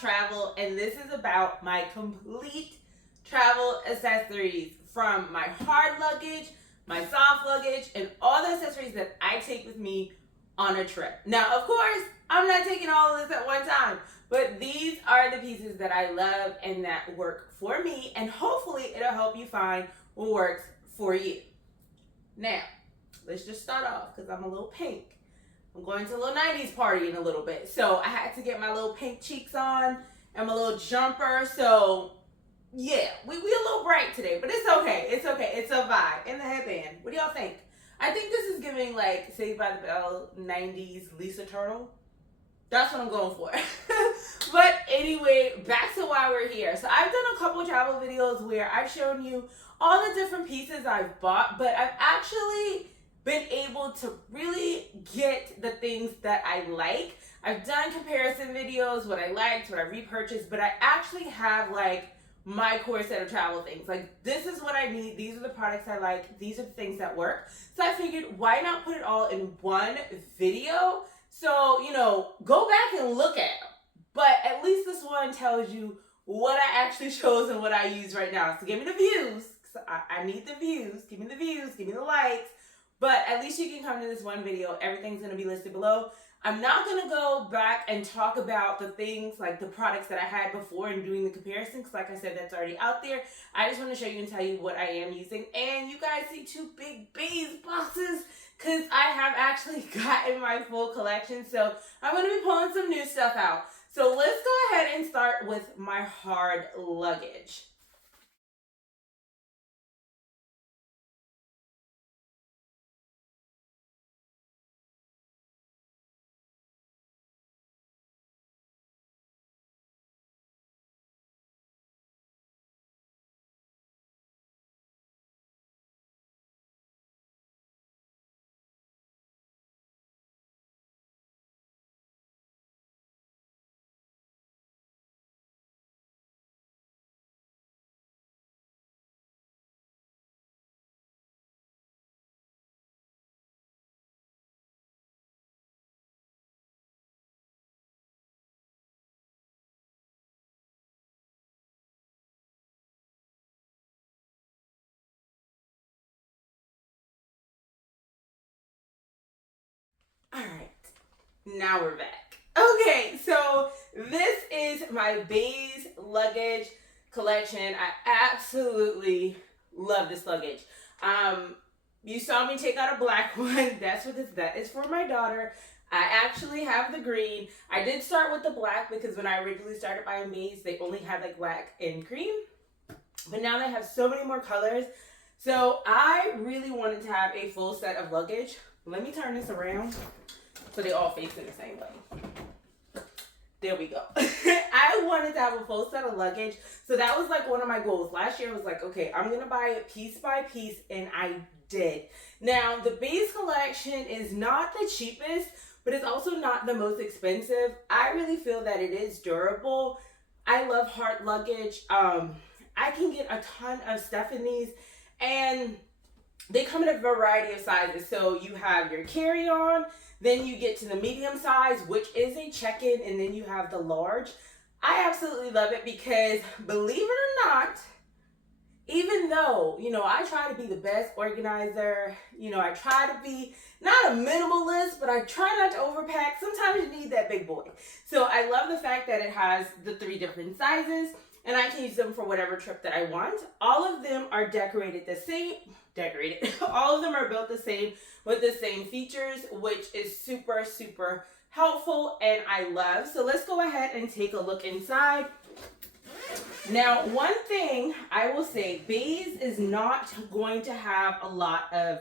travel, and this is about my complete travel accessories, from my hard luggage, my soft luggage, and all the accessories that I take with me on a trip. Now, of course, I'm not taking all of this at one time, but these are the pieces that I love and that work for me, and hopefully it'll help you find what works for you. Now, let's just start off because I'm a little pink. I'm going to a little 90s party in a little bit. So I had to get my little pink cheeks on and my little jumper. So yeah, we a little bright today, but it's okay. It's okay. It's a vibe. And the headband. What do y'all think? I think this is giving like Saved by the Bell 90s Lisa Turtle. That's what I'm going for. But anyway, back to why we're here. So I've done a couple travel videos where I've shown you all the different pieces I've bought, but I've actually been able to really get the things that I like. I've done comparison videos, what I liked, what I repurchased, but I actually have like my core set of travel things. Like, this is what I need, these are the products I like, these are the things that work. So I figured, why not put it all in one video? So, you know, go back and look at them. But at least this one tells you what I actually chose and what I use right now. So give me the views. I need the views. Give me the views. Give me the likes. But at least you can come to this one video. Everything's going to be listed below. I'm not going to go back and talk about the things, like the products that I had before and doing the comparisons. Like I said, that's already out there. I just want to show you and tell you what I am using. And you guys see two big Beis boxes because I have actually gotten my full collection. So I'm going to be pulling some new stuff out. So let's go ahead and start with my hard luggage. All right, now we're back. Okay, so this is my Beis luggage collection. I absolutely love this luggage. You saw me take out a black one. That's what that is for my daughter. I actually have the green. I did start with the black because when I originally started buying Beis, they only had like black and cream. But now they have so many more colors. So I really wanted to have a full set of luggage. Let me turn this around so they all face in the same way. There we go. I wanted to have a full set of luggage. So that was like one of my goals. Last year I was like, okay, I'm going to buy it piece by piece, and I did. Now, the Beis collection is not the cheapest, but it's also not the most expensive. I really feel that it is durable. I love hard luggage. I can get a ton of stuff in these, and they come in a variety of sizes. So you have your carry-on, then you get to the medium size, which is a check-in, and then you have the large. I absolutely love it because, believe it or not, even though, you know, I try to be the best organizer, you know, I try to be not a minimalist, but I try not to overpack. Sometimes you need that big boy. So I love the fact that it has the 3 different sizes, and I can use them for whatever trip that I want. All of them are decorated the same. All of them are built the same with the same features, which is super, super helpful and I love. So let's go ahead and take a look inside. Now, one thing I will say, Beis is not going to have a lot of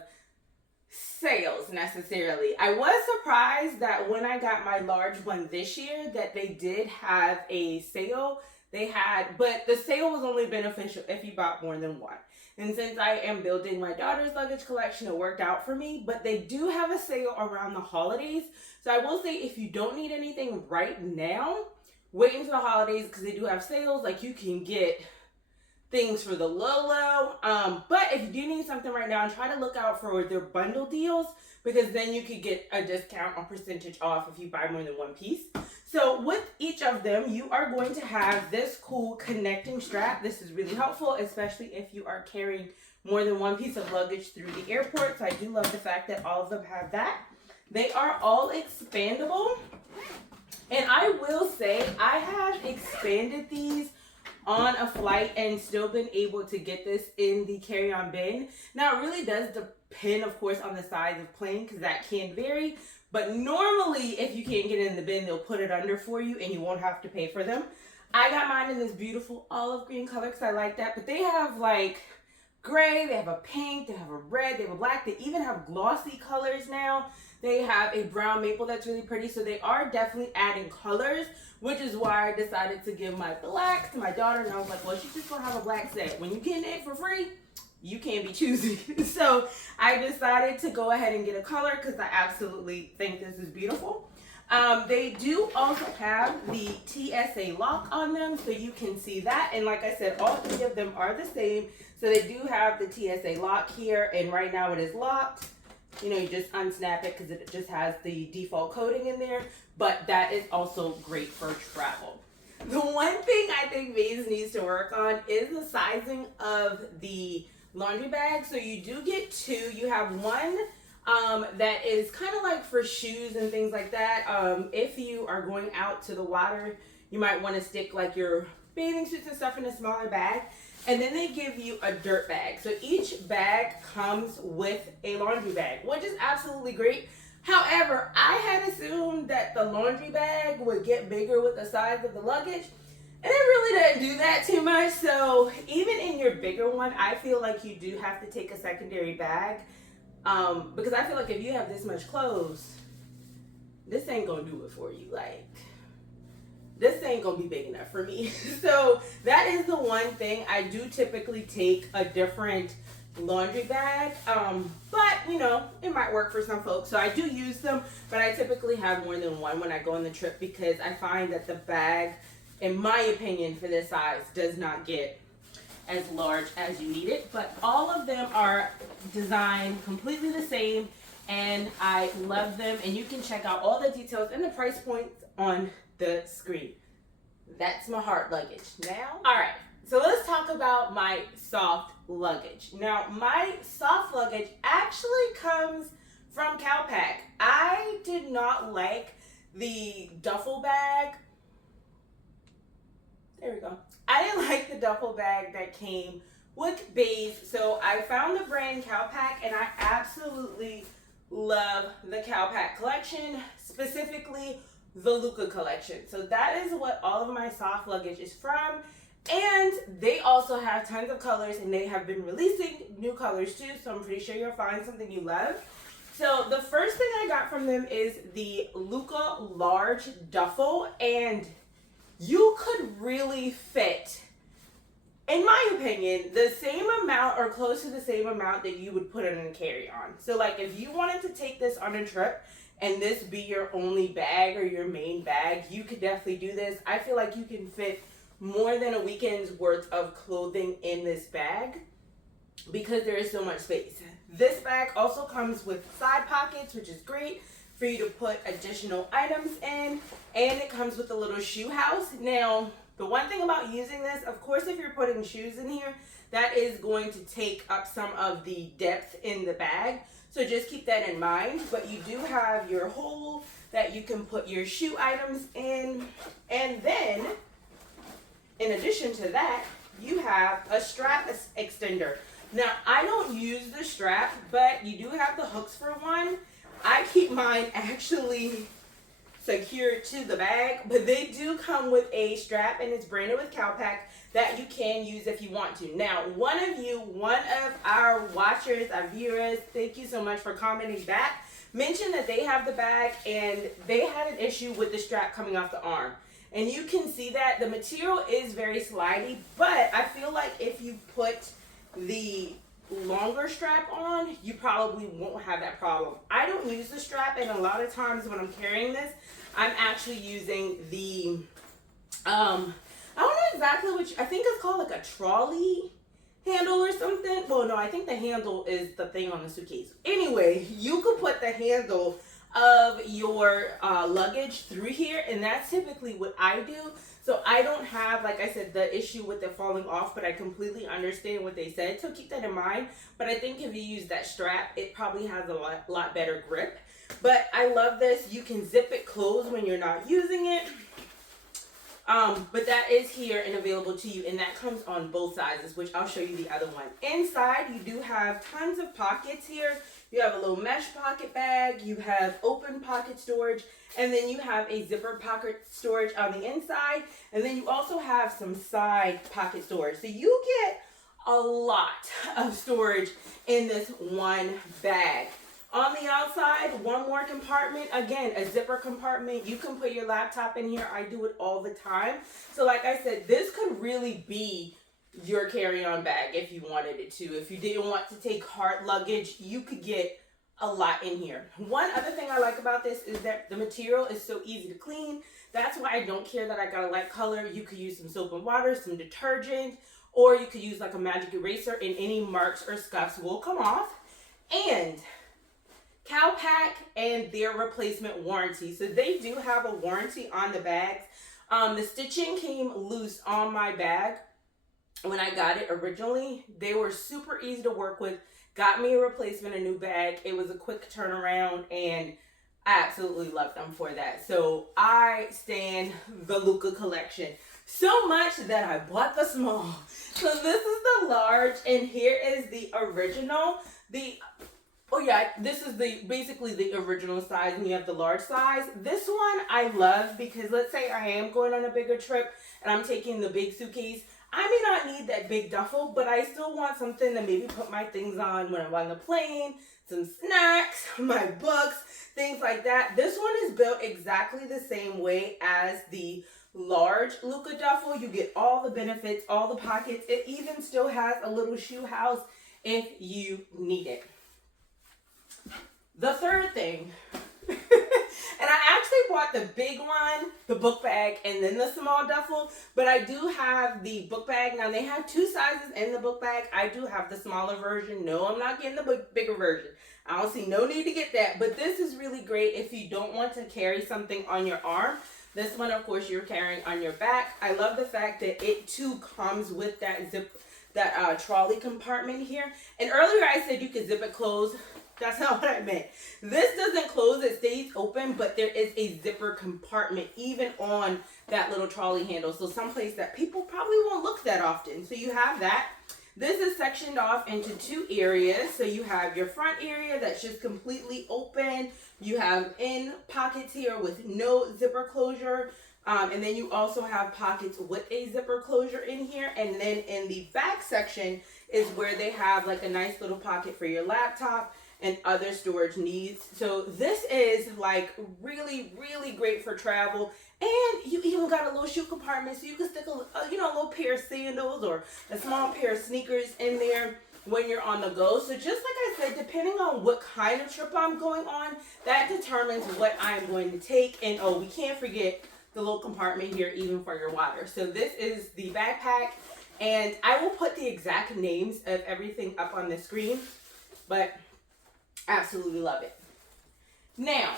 sales necessarily. I was surprised that when I got my large one this year that they did have a sale. But the sale was only beneficial if you bought more than one. And since I am building my daughter's luggage collection, it worked out for me. But they do have a sale around the holidays. So I will say, if you don't need anything right now, wait until the holidays because they do have sales. Like, you can get things for the low. But if you do need something right now, try to look out for their bundle deals, because then you could get a discount or percentage off if you buy more than one piece. So with each of them, you are going to have this cool connecting strap. This is really helpful, especially if you are carrying more than one piece of luggage through the airport. So I do love the fact that all of them have that. They are all expandable. And I will say, I have expanded these on a flight and still been able to get this in the carry-on bin. Now, it really does depend, of course, on the size of plane, because that can vary. But normally, if you can't get it in the bin, they'll put it under for you and you won't have to pay for them. I got mine in this beautiful olive green color because I like that. But they have like gray, they have a pink, they have a red, they have a black. They even have glossy colors now. They have a brown maple that's really pretty. So they are definitely adding colors, which is why I decided to give my black to my daughter. And I was like, well, she's just gonna have a black set. When you get it for free, you can't be choosy. So I decided to go ahead and get a color because I absolutely think this is beautiful. They do also have the TSA lock on them, so you can see that. And like I said, all three of them are the same. So they do have the TSA lock here, and right now it is locked. You know, you just unsnap it because it just has the default coding in there, but that is also great for travel. The one thing I think Beis needs to work on is the sizing of the laundry bag. So you do get two. You have one that is kind of like for shoes and things like that. If you are going out to the water, you might want to stick like your bathing suits and stuff in a smaller bag. And then they give you a dirt bag. So each bag comes with a laundry bag, which is absolutely great. However, I had assumed that the laundry bag would get bigger with the size of the luggage. And it really doesn't do that too much. So even in your bigger one, I feel like you do have to take a secondary bag. Because I feel like if you have this much clothes, this ain't gonna do it for you. Like, this ain't gonna be big enough for me. So that is the one thing. I do typically take a different laundry bag. But you know, it might work for some folks. So I do use them, but I typically have more than one when I go on the trip because I find that the bag, in my opinion, for this size does not get as large as you need it. But all of them are designed completely the same and I love them. And you can check out all the details and the price points on the screen. That's my hard luggage. Now, all right, so let's talk about my soft luggage. Now, my soft luggage actually comes from CalPak. I did not like the duffel bag. There we go. I didn't like the duffel bag that came with Beis, so I found the brand CalPak, and I absolutely love the CalPak collection, specifically the Luca collection. So that is what all of my soft luggage is from, and they also have tons of colors, and they have been releasing new colors too, so I'm pretty sure you'll find something you love. So the first thing I got from them is the Luca large duffel, and you could really fit, in my opinion, the same amount or close to the same amount that you would put in a carry-on. So like if you wanted to take this on a trip and this be your only bag or your main bag, you could definitely do this. I feel like you can fit more than a weekend's worth of clothing in this bag because there is so much space. This bag also comes with side pockets, which is great for you to put additional items in, and it comes with a little shoe house. Now, the one thing about using this, of course, if you're putting shoes in here, that is going to take up some of the depth in the bag. So just keep that in mind. But you do have your hole that you can put your shoe items in. And then, in addition to that, you have a strap extender. Now, I don't use the strap, but you do have the hooks for one. I keep mine actually secured to the bag, but they do come with a strap, and it's branded with CalPak that you can use if you want to. Now, one of our watchers, our viewers, thank you so much for commenting back, mentioned that they have the bag and they had an issue with the strap coming off the arm. And you can see that the material is very slidey, but I feel like if you put the longer strap on, you probably won't have that problem. I don't use the strap, and a lot of times when I'm carrying this, I'm actually using the I don't know exactly what I think it's called, like a trolley handle or something. Well, no, I think the handle is the thing on the suitcase. Anyway, you could put the handle of your luggage through here, and that's typically what I do. So I don't have, like I said, the issue with it falling off, but I completely understand what they said, so keep that in mind. But I think if you use that strap, it probably has a lot better grip. But I love this. You can zip it closed when you're not using it. But that is here and available to you, and that comes on both sizes, which I'll show you the other one. Inside, you do have tons of pockets here. You have a little mesh pocket bag, you have open pocket storage, and then you have a zipper pocket storage on the inside, and then you also have some side pocket storage. So you get a lot of storage in this one bag. On the outside, one more compartment. Again, a zipper compartment. You can put your laptop in here. I do it all the time. So like I said, this could really be your carry-on bag if you wanted it to. If you didn't want to take hard luggage, you could get a lot in here. One other thing I like about this is that the material is so easy to clean. That's why I don't care that I got a light color. You could use some soap and water, some detergent, or you could use like a magic eraser, and any marks or scuffs will come off. And CalPak and their replacement warranty. So they do have a warranty on the bags. The stitching came loose on my bag when I got it originally. They were super easy to work with. Got me a replacement, a new bag. It was a quick turnaround, and I absolutely love them for that. So I stand the Luca collection so much that I bought the small. So this is the large, and here is the original. This is basically the original size, and you have the large size. This one I love because let's say I am going on a bigger trip and I'm taking the big suitcase. I may not need that big duffel, but I still want something to maybe put my things on when I'm on the plane, some snacks, my books, things like that. This one is built exactly the same way as the large Luca duffel. You get all the benefits, all the pockets. It even still has a little shoe house if you need it. The third thing, and I actually bought the big one, the book bag, and then the small duffel, but I do have the book bag. Now, they have two sizes in the book bag. I do have the smaller version. No, I'm not getting the bigger version. I don't see no need to get that, but this is really great if you don't want to carry something on your arm. This one, of course, you're carrying on your back. I love the fact that it, too, comes with that trolley compartment here. And earlier I said you could zip it closed. That's not what I meant. This doesn't close, it stays open, but there is a zipper compartment even on that little trolley handle. So someplace that people probably won't look that often. So you have that. This is sectioned off into two areas. So you have your front area that's just completely open. You have in pockets here with no zipper closure. And then you also have pockets with a zipper closure in here. And then in the back section is where they have like a nice little pocket for your laptop and other storage needs. So this is like really, really great for travel. And you even got a little shoe compartment, so you can stick a little pair of sandals or a small pair of sneakers in there when you're on the go. So just like I said, depending on what kind of trip I'm going on, that determines what I'm going to take. And oh, we can't forget the little compartment here even for your water. So this is the backpack, and I will put the exact names of everything up on the screen, but absolutely love it. Now,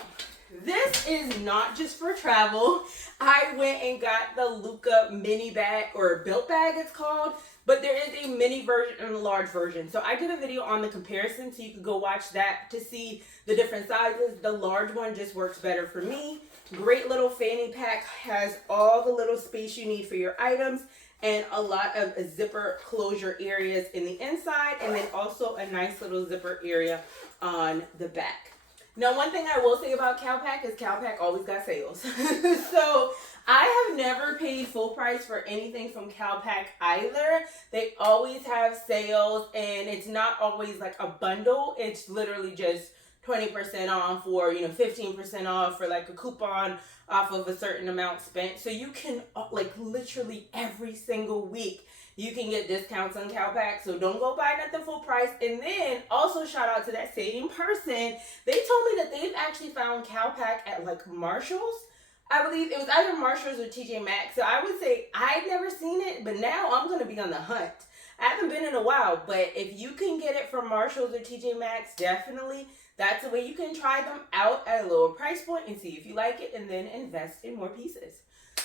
this is not just for travel. I went and got the Luca mini bag, or built bag it's called, but there is a mini version and a large version. So I did a video on the comparison, so you can go watch that to see the different sizes. The large one just works better for me. Great little fanny pack, has all the little space you need for your items, and a lot of zipper closure areas in the inside, and then also a nice little zipper area on the back. Now, one thing I will say about CalPak is CalPak always got sales. So I have never paid full price for anything from CalPak either. They always have sales, and it's not always like a bundle. It's literally just 20% off or 15% off for like a coupon off of a certain amount spent. So you can like literally every single week you can get discounts on CalPak. So don't go buy nothing full price. And then also shout out to that same person. They told me that they've actually found CalPak at like Marshall's. I believe it was either Marshall's or TJ Maxx. So I would say I I'd never seen it, but now I'm going to be on the hunt. I haven't been in a while, but if you can get it from Marshalls or TJ Maxx, definitely that's the way you can try them out at a lower price point and see if you like it and then invest in more pieces.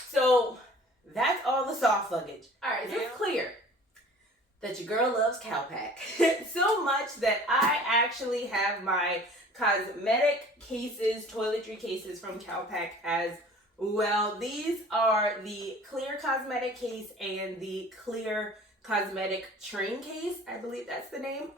So that's all the soft luggage. All right, so it's clear that your girl loves CalPak so much that I actually have my cosmetic cases, toiletry cases from CalPak as well. These are the clear cosmetic case and the clear cosmetic train case. I believe that's the name.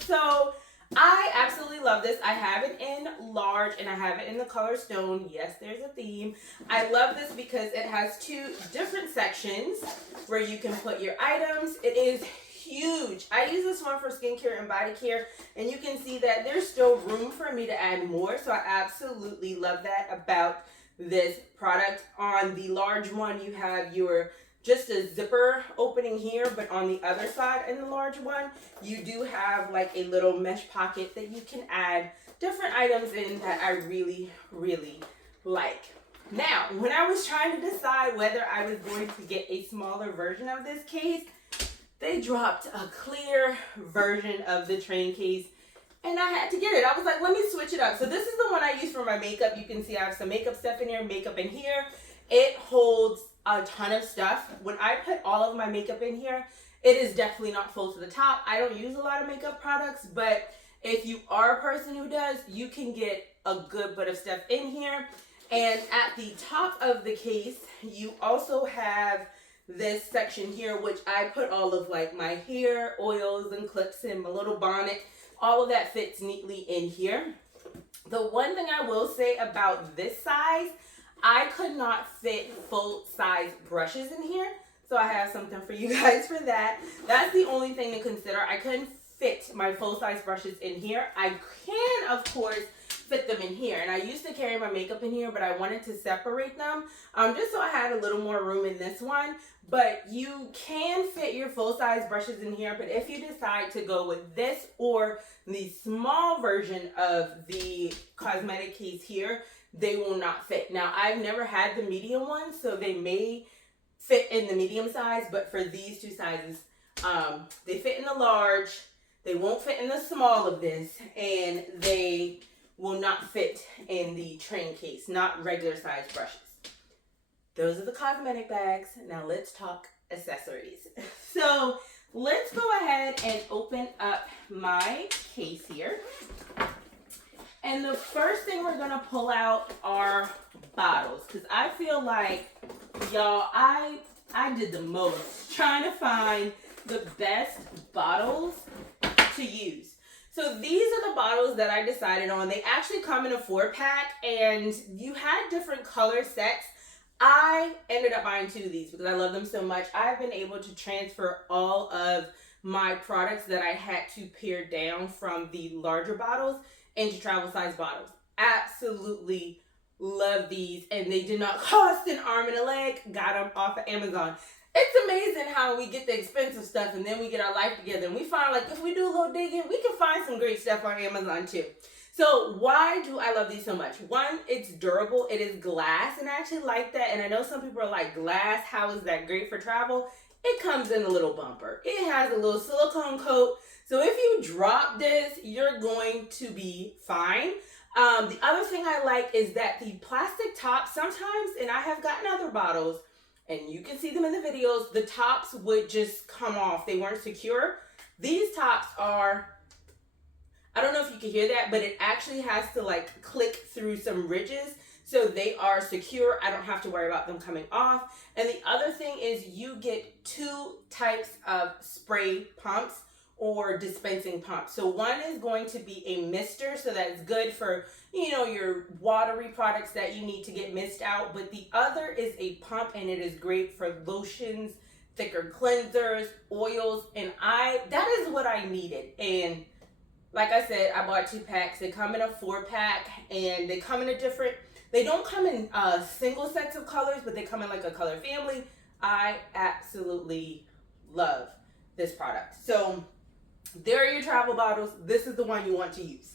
So I absolutely love this. I have it in large and I have it in the color stone. Yes, there's a theme. I love this because it has two different sections where you can put your items. It is huge. I use this one for skincare and body care, and you can see that there's still room for me to add more. So I absolutely love that about this product. On the large one, you have your just a zipper opening here, but on the other side in the large one, you do have like a little mesh pocket that you can add different items in that I really, really like. Now, when I was trying to decide whether I was going to get a smaller version of this case, they dropped a clear version of the train case and I had to get it. I was like, let me switch it up. So this is the one I use for my makeup. You can see I have some makeup stuff in here, makeup in here. It holds a ton of stuff. When I put all of my makeup in here, it is definitely not full to the top. I don't use a lot of makeup products, but if you are a person who does, you can get a good bit of stuff in here. And at the top of the case, you also have this section here, which I put all of like my hair, oils, and clips in, my little bonnet. All of that fits neatly in here. The one thing I will say about this size, I could not fit full size brushes in here. So I have something for you guys for that. That's the only thing to consider. I couldn't fit my full size brushes in here. I can, of course, fit them in here. And I used to carry my makeup in here, but I wanted to separate them just so I had a little more room in this one. But you can fit your full-size brushes in here, but if you decide to go with this or the small version of the cosmetic case here, they will not fit. Now, I've never had the medium one, so they may fit in the medium size, but for these two sizes, they fit in the large, they won't fit in the small of this, and they will not fit in the train case, not regular size brushes. Those are the cosmetic bags. Now let's talk accessories. So let's go ahead and open up my case here. And the first thing we're gonna pull out are bottles, because I feel like, y'all, I did the most trying to find the best bottles to use. So these are the bottles that I decided on. They actually come in a 4-pack, and you had different color sets. I ended up buying 2 of these because I love them so much. I've been able to transfer all of my products that I had to pare down from the larger bottles into travel size bottles. Absolutely love these, and they did not cost an arm and a leg. Got them off of Amazon. It's amazing how we get the expensive stuff and then we get our life together and we find like if we do a little digging, we can find some great stuff on Amazon too. So why do I love these so much? One, it's durable. It is glass, and I actually like that. And I know some people are like, glass, how is that great for travel? It comes in a little bumper. It has a little silicone coat. So if you drop this, you're going to be fine. The other thing I like is that the plastic top sometimes, and I have gotten other bottles, and you can see them in the videos, the tops would just come off. They weren't secure. These tops are, I don't know if you can hear that, but it actually has to like click through some ridges. So they are secure. I don't have to worry about them coming off. And the other thing is you get 2 types of spray pumps or dispensing pumps. So one is going to be a mister, so that's good for, you know, your watery products that you need to get mist out. But the other is a pump, and it is great for lotions, thicker cleansers, oils, and that is what I needed. And like I said, I bought 2 packs. They come in a 4-pack, and they come in a different, they don't come in single sets of colors, but they come in like a color family. I absolutely love this product. So there are your travel bottles. This is the one you want to use.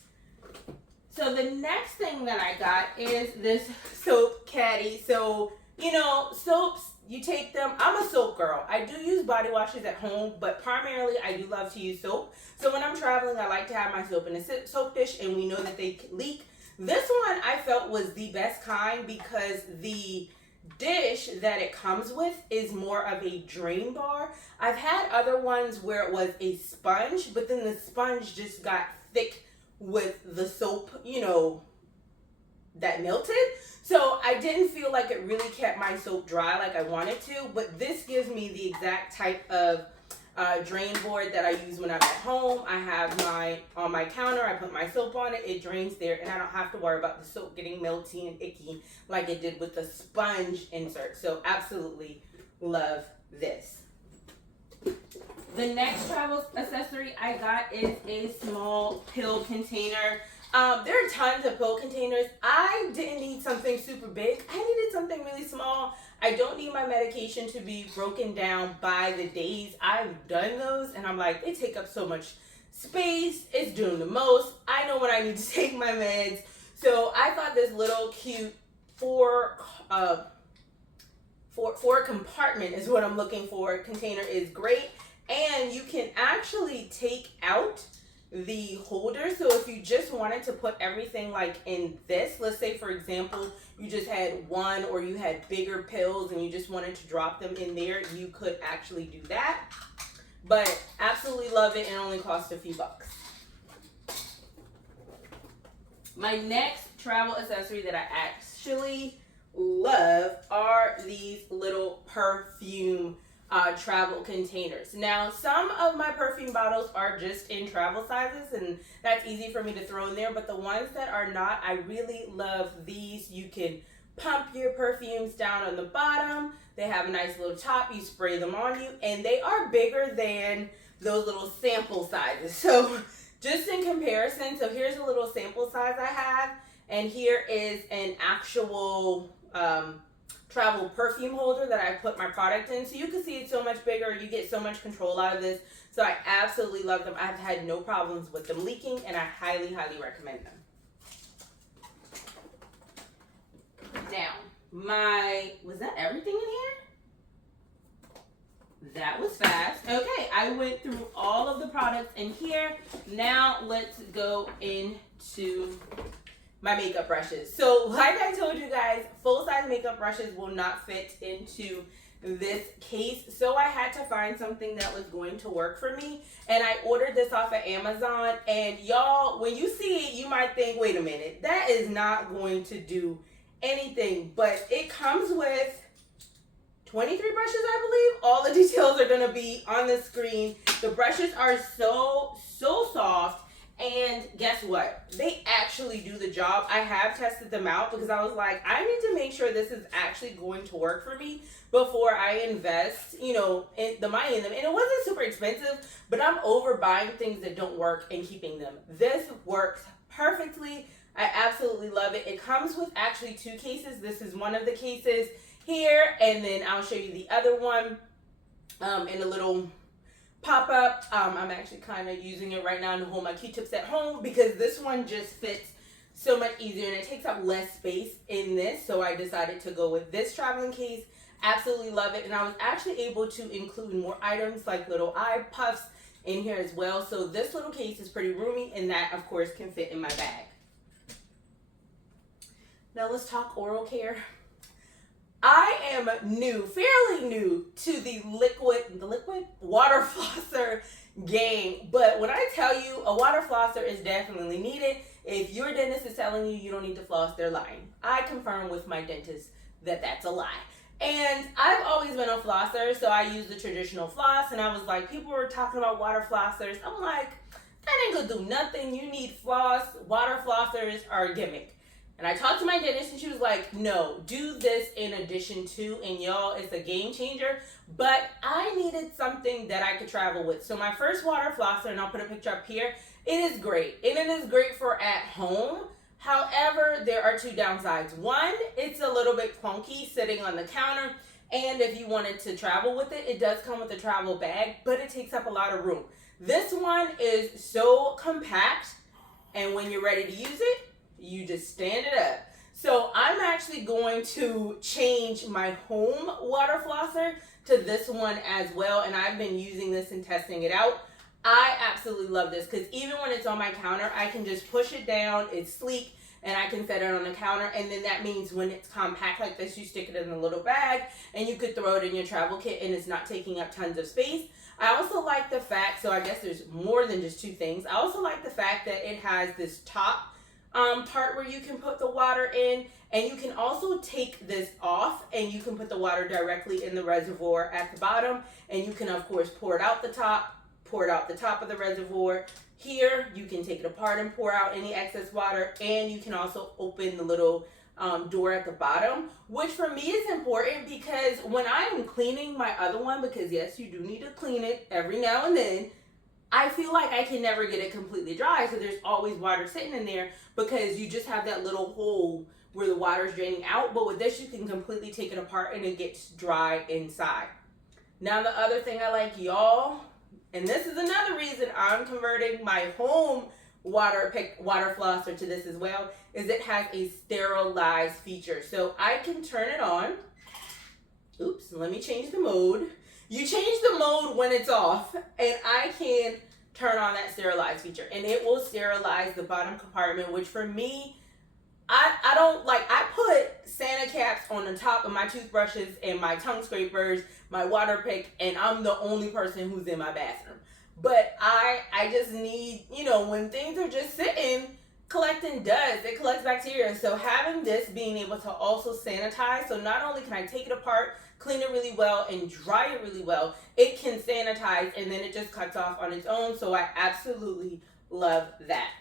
So the next thing that I got is this soap caddy. So, you know, soaps, you take them. I'm a soap girl. I do use body washes at home, but primarily I do love to use soap. So when I'm traveling, I like to have my soap in a soap dish, and we know that they leak. This one I felt was the best kind because the dish that it comes with is more of a drain bar. I've had other ones where it was a sponge, but then the sponge just got thick with the soap, you know, that melted. So I didn't feel like it really kept my soap dry like I wanted to, but this gives me the exact type of drain board that I use when I'm at home. I have on my counter, I put my soap on it, it drains there, and I don't have to worry about the soap getting melty and icky like it did with the sponge insert. So absolutely love this. The next travel accessory I got is a small pill container. There are tons of pill containers. I didn't need something super big. I needed something really small. I don't need my medication to be broken down by the days. I've done those and I'm like, they take up so much space. It's doing the most. I know when I need to take my meds. So I thought this little cute four compartment is what I'm looking for. Container is great. And you can actually take out the holder. So if you just wanted to put everything like in this, let's say for example you just had one, or you had bigger pills and you just wanted to drop them in there, you could actually do that. But absolutely love it, and only cost a few bucks. My next travel accessory that I actually love are these little perfume travel containers. Now, some of my perfume bottles are just in travel sizes, and that's easy for me to throw in there, but the ones that are not, I really love these. You can pump your perfumes down on the bottom. They have a nice little top. You spray them on you, and they are bigger than those little sample sizes. So just in comparison, so here's a little sample size I have, and here is an actual travel perfume holder that I put my product in. So you can see it's so much bigger. You get so much control out of this. So I absolutely love them. I've had no problems with them leaking, and I highly, highly recommend them. Now, was that everything in here? That was fast. Okay, I went through all of the products in here. Now let's go into my makeup brushes. So like I told you guys, full-size makeup brushes will not fit into this case. So I had to find something that was going to work for me. And I ordered this off of Amazon. And y'all, when you see it, you might think, wait a minute, that is not going to do anything. But it comes with 23 brushes, I believe. All the details are gonna be on the screen. The brushes are so soft. And guess what? They actually do the job. I have tested them out because I was like, I need to make sure this is actually going to work for me before I invest, you know, in the money in them. And it wasn't super expensive, but I'm over buying things that don't work and keeping them. This works perfectly. I absolutely love it. It comes with actually two cases. This is one of the cases here, and then I'll show you the other one in a little pop-up. I'm actually kind of using it right now to hold my Q-tips at home because this one just fits so much easier and it takes up less space in this. So I decided to go with this traveling case. Absolutely love it. And I was actually able to include more items like little eye puffs in here as well. So this little case is pretty roomy, and that of course can fit in my bag. Now let's talk oral care. I am fairly new to the liquid water flosser game. But when I tell you a water flosser is definitely needed, if your dentist is telling you you don't need to floss, they're lying. I confirm with my dentist that that's a lie. And I've always been a flosser, so I use the traditional floss. And I was like, people were talking about water flossers. I'm like, that ain't gonna do nothing. You need floss. Water flossers are a gimmick. And I talked to my dentist and she was like, no, do this in addition to, and y'all, it's a game changer. But I needed something that I could travel with. So my first water flosser, and I'll put a picture up here, it is great. And it is great for at home. However, there are two downsides. One, it's a little bit clunky sitting on the counter. And if you wanted to travel with it, it does come with a travel bag, but it takes up a lot of room. This one is so compact, and when you're ready to use it, you just stand it up. So I'm actually going to change my home water flosser to this one as well. And I've been using this and testing it out. I absolutely love this because even when it's on my counter, I can just push it down. It's sleek and I can set it on the counter. And then that means when it's compact like this, you stick it in a little bag and you could throw it in your travel kit and it's not taking up tons of space. I also like the fact, so I guess there's more than just two things. I also like the fact that it has this top part where you can put the water in, and you can also take this off and you can put the water directly in the reservoir at the bottom, and you can of course pour it out the top of the reservoir. Here you can take it apart and pour out any excess water, and you can also open the little door at the bottom, which for me is important because when I'm cleaning my other one, because yes, you do need to clean it every now and then, I feel like I can never get it completely dry, so there's always water sitting in there because you just have that little hole where the water is draining out. But with this, you can completely take it apart and it gets dry inside. Now the other thing I like, y'all, and this is another reason I'm converting my home water flosser to this as well, is it has a sterilize feature. So I can turn it on. Oops, let me change the mode. You change the mode when it's off, and I can turn on that sterilize feature, and it will sterilize the bottom compartment, which for me, I don't like. I put Santa caps on the top of my toothbrushes and my tongue scrapers, my water pick, and I'm the only person who's in my bathroom. But I just need, you know, when things are just sitting, collecting dust, it collects bacteria. So having this, being able to also sanitize, so not only can I take it apart, clean it really well, and dry it really well, it can sanitize, and then it just cuts off on its own. So I absolutely love that.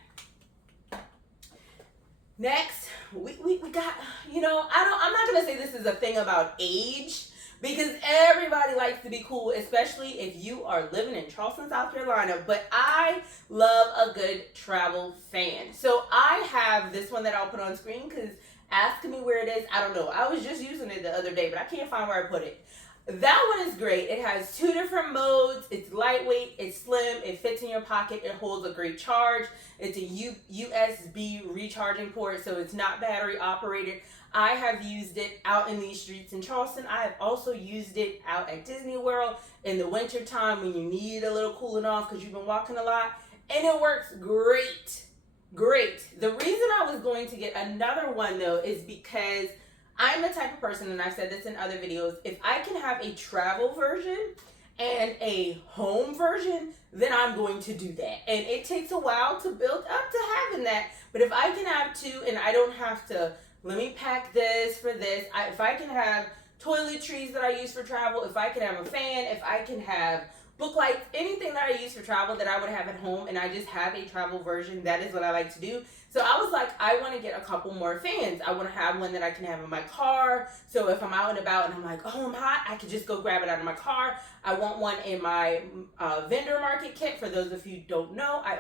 Next, we got, you know, I'm not gonna say this is a thing about age, because everybody likes to be cool, especially if you are living in Charleston, South Carolina. But I love a good travel fan. So I have this one that I'll put on screen because asking me where it is, I don't know. I was just using it the other day, but I can't find where I put it. That one is great. It has two different modes. It's lightweight, it's slim, it fits in your pocket, it holds a great charge. It's a USB recharging port, so it's not battery operated. I have used it out in these streets in Charleston. I have also used it out at Disney World in the winter time when you need a little cooling off because you've been walking a lot, and it works great. Great. The reason I was going to get another one though is because I'm the type of person, and I've said this in other videos, if I can have a travel version and a home version, then I'm going to do that. And it takes a while to build up to having that. But if I can have two and I don't have to, let me pack this for this. If I can have toiletries that I use for travel, if I can have a fan, if I can have book lights, anything that I use for travel that I would have at home, and I just have a travel version, that is what I like to do. So I was like, I want to get a couple more fans. I want to have one that I can have in my car. So if I'm out and about and I'm like, oh, I'm hot, I could just go grab it out of my car. I want one in my vendor market kit. For those of you who don't know, I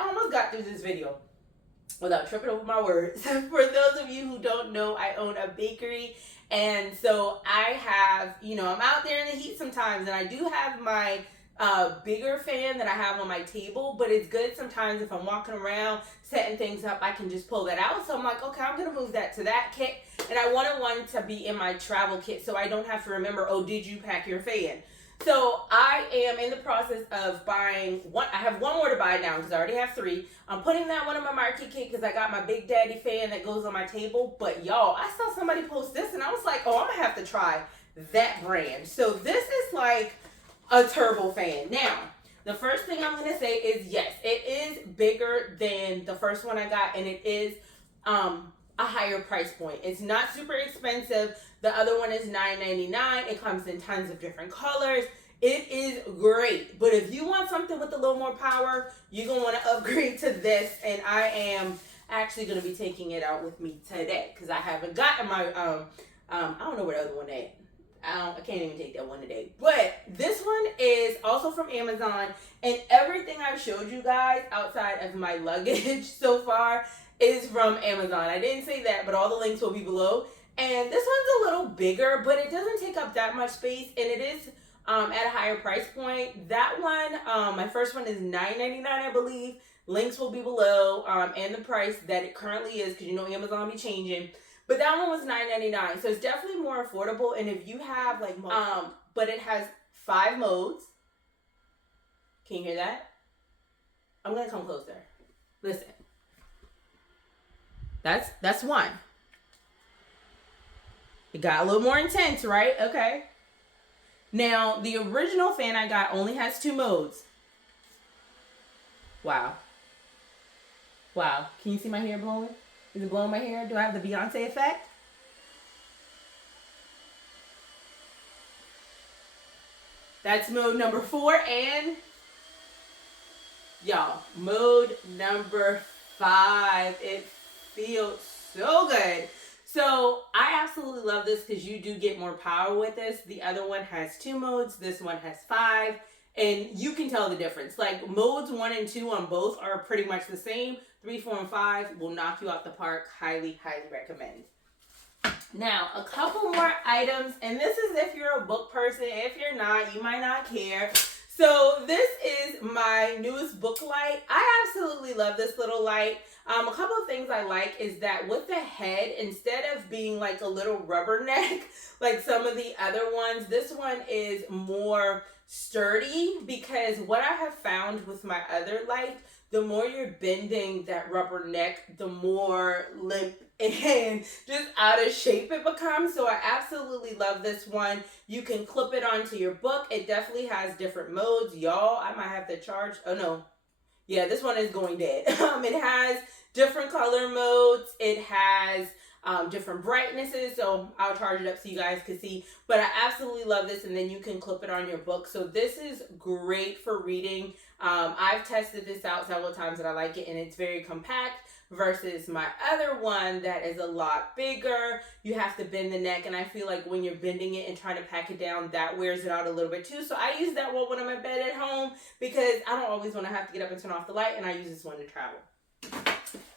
almost got through this video without tripping over my words. For those of you who don't know, I own a bakery. And so I have, you know, I'm out there in the heat sometimes, and I do have my bigger fan that I have on my table, but it's good sometimes if I'm walking around setting things up, I can just pull that out. So I'm like, okay, I'm gonna move that to that kit, and I wanted one to be in my travel kit so I don't have to remember, oh, did you pack your fan? So I am in the process of buying one. I have one more to buy now because I already have three. I'm putting that one in my market kit because I got my Big Daddy fan that goes on my table. But y'all, I saw somebody post this and I was like, oh, I'm gonna have to try that brand. So this is like a turbo fan. Now, the first thing I'm gonna say is yes, it is bigger than the first one I got, and it is a higher price point. It's not super expensive. The other one is $9.99. It comes in tons of different colors. It is great. But if you want something with a little more power, you're going to want to upgrade to this. And I am actually going to be taking it out with me today because I haven't gotten my, I don't know where the other one is. I can't even take that one today. But this one is also from Amazon. And everything I've showed you guys outside of my luggage so far is from Amazon. I didn't say that, but all the links will be below. And this one's a little bigger, but it doesn't take up that much space, and it is at a higher price point. That one, my first one is $9.99, I believe. Links will be below, and the price that it currently is, because you know Amazon be changing. But that one was $9.99, so it's definitely more affordable. And if you have like, but it has 5 modes. Can you hear that? I'm gonna come closer. Listen, that's one. It got a little more intense, right? Okay. Now the original fan I got only has 2 modes. Wow. Wow. Can you see my hair blowing? Is it blowing my hair? Do I have the Beyonce effect? That's mode number 4. And y'all, mode number 5. It feels so good. So I absolutely love this because you do get more power with this. The other one has 2 modes. This one has 5. And you can tell the difference. Like modes 1 and 2 on both are pretty much the same. 3, 4, and 5 will knock you out the park. Highly, highly recommend. Now, a couple more items. And this is if you're a book person. If you're not, you might not care. So this is my newest book light. I absolutely love this little light. A couple of things I like is that with the head, instead of being like a little rubber neck, like some of the other ones, this one is more sturdy, because what I have found with my other light, the more you're bending that rubber neck, the more limp and just out of shape it becomes. So I absolutely love this one. You can clip it onto your book. It definitely has different modes. Y'all, I might have to charge. Oh no. Yeah, this one is going dead. It has different color modes. It has different brightnesses, so I'll charge it up so you guys can see. But I absolutely love this, and then you can clip it on your book. So this is great for reading. I've tested this out several times and I like it, and it's very compact versus my other one that is a lot bigger. You have to bend the neck, and I feel like when you're bending it and trying to pack it down, that wears it out a little bit too. So I use that one when I'm in bed at home because I don't always want to have to get up and turn off the light, and I use this one to travel.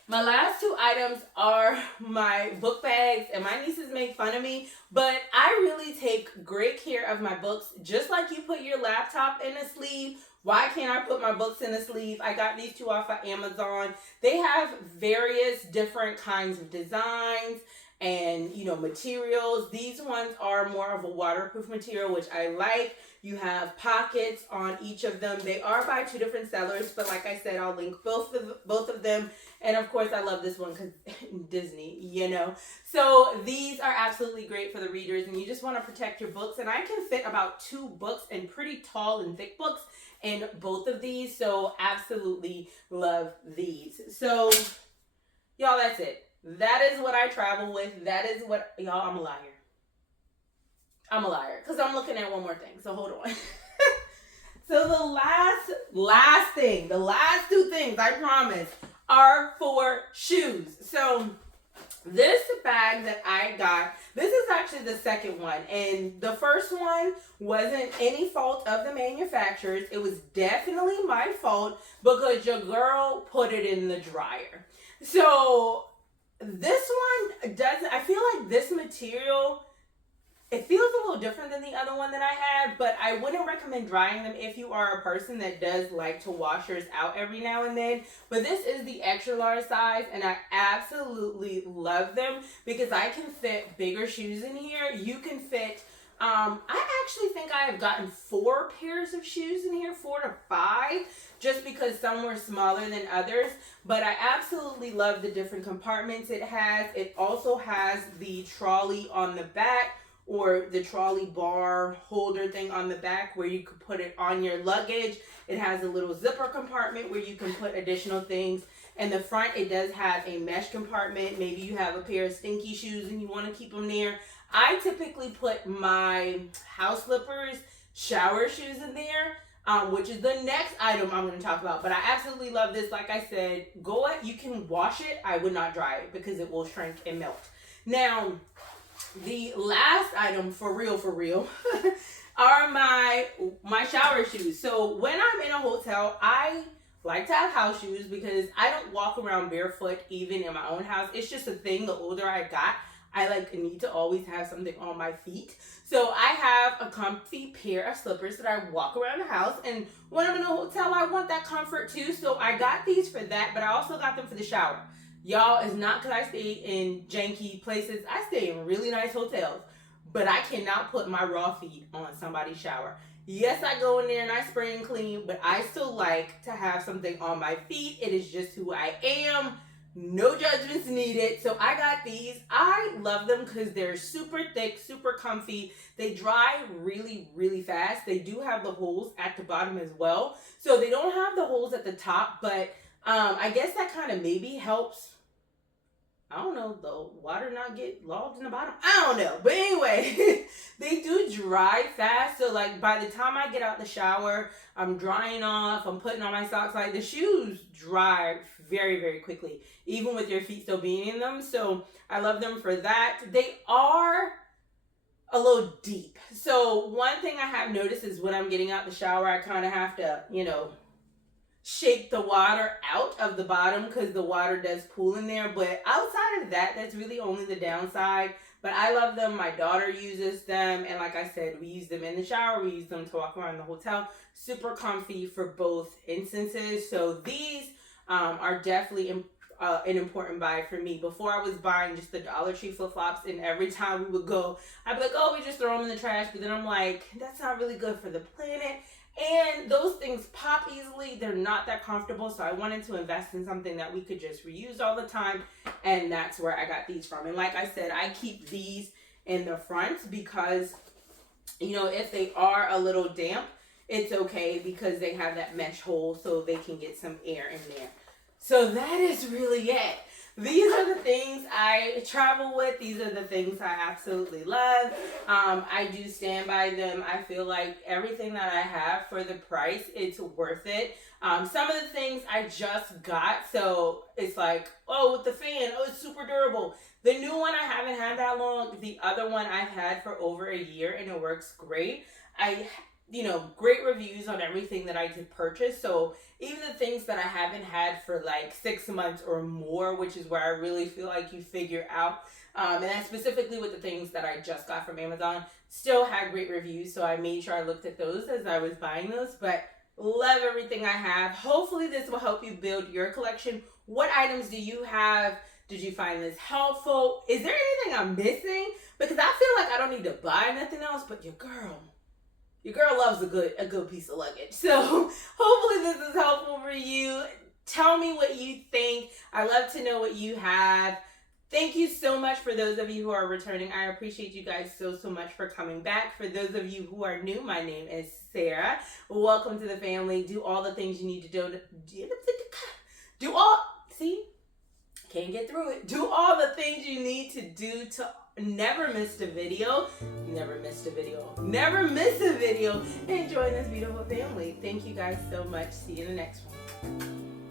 My last 2 items are my book bags, and my nieces make fun of me, but I really take great care of my books. Just like you put your laptop in a sleeve, why can't I put my books in a sleeve? I got these 2 off of Amazon. They have various different kinds of designs and, you know, materials. These ones are more of a waterproof material, which I like. You have pockets on each of them. They are by 2 different sellers, but like I said, I'll link both of them. And of course, I love this one because Disney, you know. So these are absolutely great for the readers, and you just want to protect your books. And I can fit about 2 books, and pretty tall and thick books, in both of these. So absolutely love these. So y'all, that's it. That is what I travel with. That is what, y'all, I'm a liar. I'm a liar because I'm looking at one more thing. So hold on. So the last thing, the last 2 things, I promise, are for shoes. So this bag that I got, this is actually the second one. And the first one wasn't any fault of the manufacturers. It was definitely my fault because your girl put it in the dryer. So this one doesn't, I feel like this material, it feels a little different than the other one that I had, but I wouldn't recommend drying them if you are a person that does like to wash yours out every now and then. But this is the extra large size, and I absolutely love them because I can fit bigger shoes in here. You can fit, I actually think I have gotten 4 pairs of shoes in here, 4 to 5, just because some were smaller than others. But I absolutely love the different compartments it has. It also has the trolley on the back, or the trolley bar holder thing on the back where you could put it on your luggage. It has a little zipper compartment where you can put additional things. In the front, it does have a mesh compartment. Maybe you have a pair of stinky shoes and you want to keep them there. I typically put my house slippers, shower shoes in there, which is the next item I'm going to talk about. But I absolutely love this. Like I said, you can wash it. I would not dry it because it will shrink and melt. Now, the last item for real are my shower shoes. So when I'm in a hotel, I like to have house shoes because I don't walk around barefoot even in my own house. It's just a thing. The older I got, I need to always have something on my feet. So I have a comfy pair of slippers that I walk around the house, and when I'm in a hotel, I want that comfort too. So I got these for that, but I also got them for the shower. Y'all, it's not because I stay in janky places. I stay in really nice hotels, but I cannot put my raw feet on somebody's shower. Yes, I go in there and I spray and clean, but I still like to have something on my feet. It is just who I am. No judgments needed. So I got these. I love them because they're super thick, super comfy. They dry really, really fast. They do have the holes at the bottom as well. So they don't have the holes at the top, but I guess that kind of maybe helps. I don't know, the water not get logged in the bottom. I don't know. But anyway, they do dry fast. So like by the time I get out the shower, I'm drying off, I'm putting on my socks. Like the shoes dry very, very quickly, even with your feet still being in them. So I love them for that. They are a little deep. So one thing I have noticed is when I'm getting out the shower, I kind of have to, shake the water out of the bottom because the water does pool in there. But outside of that, that's really only the downside. But I love them. My daughter uses them. And like I said, we use them in the shower. We use them to walk around the hotel. Super comfy for both instances. So these are definitely an important buy for me. Before I was buying just the Dollar Tree flip-flops, and every time we would go, I'd be like, oh, we just throw them in the trash. But then I'm like, that's not really good for the planet. And those things pop easily. They're not that comfortable. So I wanted to invest in something that we could just reuse all the time. And that's where I got these from. And like I said, I keep these in the front because, if they are a little damp, it's okay because they have that mesh hole so they can get some air in there. So that is really it. These are the things I travel with. These are the things I absolutely love. I do stand by them. I feel like everything that I have for the price, it's worth it. Some of the things I just got, so it's like, oh, with the fan, oh, it's super durable. The new one I haven't had that long. The other one I've had for over a year and it works great. Great reviews on everything that I did purchase. So even the things that I haven't had for like 6 months or more, which is where I really feel like you figure out, and that's specifically with the things that I just got from Amazon, still had great reviews. So I made sure I looked at those as I was buying those, but love everything I have. Hopefully this will help you build your collection. What items do you have? Did you find this helpful? Is there anything I'm missing? Because I feel like I don't need to buy nothing else, but your girl loves a good piece of luggage. So hopefully this is helpful for you. Tell me what you think. I love to know what you have. Thank you so much for those of you who are returning. I appreciate you guys so much for coming back. For those of you who are new, my name is Sarah. Welcome to the family. Do all the things you need to do. Can't get through it. Do all the things you need to do to never miss a video. Never miss a video. And join this beautiful family. Thank you guys so much. See you in the next one.